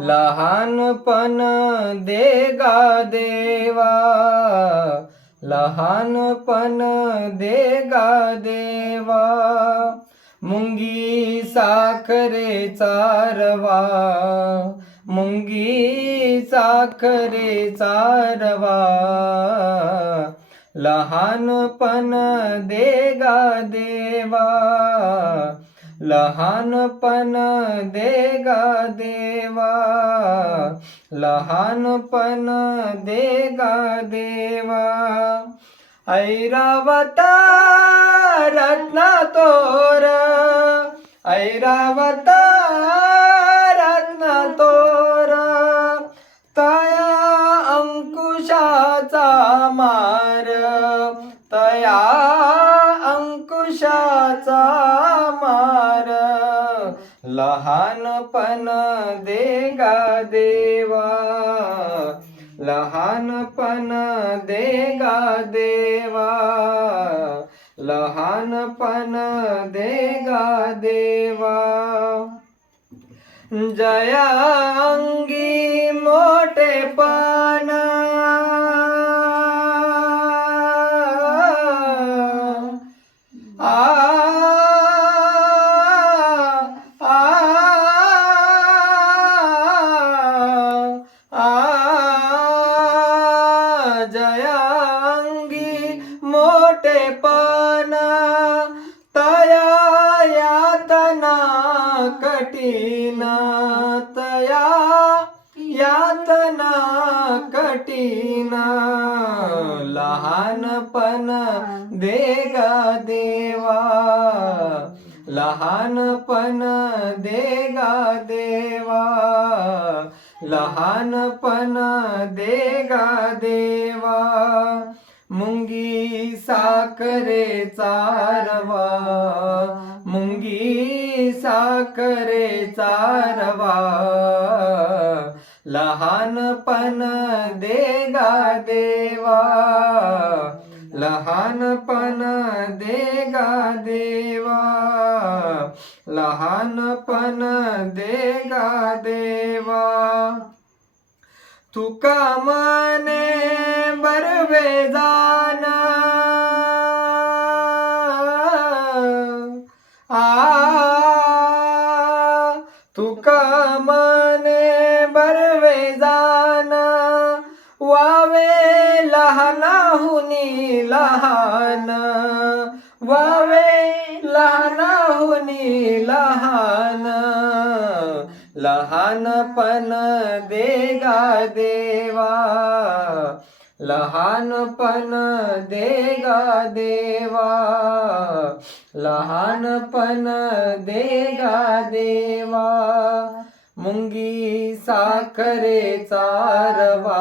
लहानपण देगा देवा, लहानपण देगा देवा. मुंगी साखरेचा रवा, मुंगी साखरेचा रवा. लहानपण देगा देवा, लहानपण देगा देवा. लहानपण देगा देवा. ऐरावत रत्न तोर, ऐरावत रत्न तोर. तया अंकुशाचा मार, तया अंकुशाचा मार. लहानपण देगा देवा, लहानपण देगा देवा. लहानपण देगा देवा. जया अंगी मोठेपण, जयांगी मोठेपण. तया यातना कठीण, तया यातना कठीण. लहानपण देगा देवा, लहानपण देगा देवा. लहानपण देगा देवा. मुंगी साखरेचा रवा, मुंगी साखरेचा रवा. लहानपण देगा देवा, लहानपण देगा देवा. लहानपण देगा देवा. तुका मने बरवे जाना, तुका मने बरवे जाना. वावे लहानाहुनी लहान, वावे लहानाहुनी लहान. लहानपण देगा देवा, लहानपण देगा देवा. लहानपण देगा देवा. मुंगी साखरेचा रवा,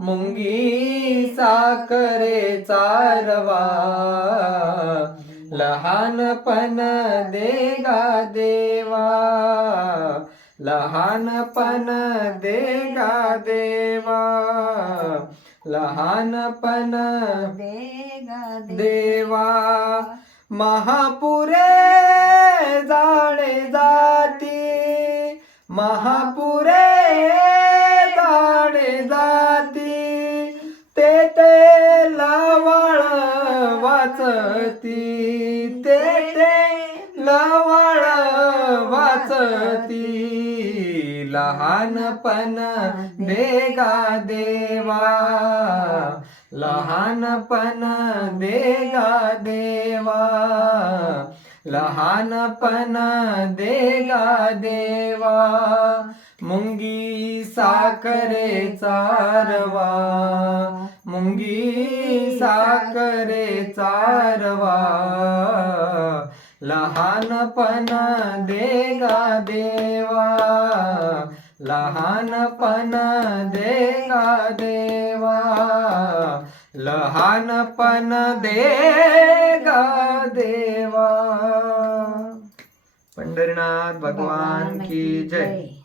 मुंगी साखरेचा रवा. लहानपण देगा देवा, लहानपण देगा देवा. लहानपण देगा देवा. महापुरे जाणे जाती, महापुरे जाणे जाती. तेथे लवाळ वाचती, तेथे लवाळ वाचती. लहानपण देगा देवा, लहानपण देगा देवा. लहानपण देगा देवा. मुंगी साखरेचा रवा, मुंगी साखरेचा रवा. लहानपण देगा देवा, लहानपण देगा देवा. लहानपण देगा देवा. पंढरीनाथ भगवान की जय.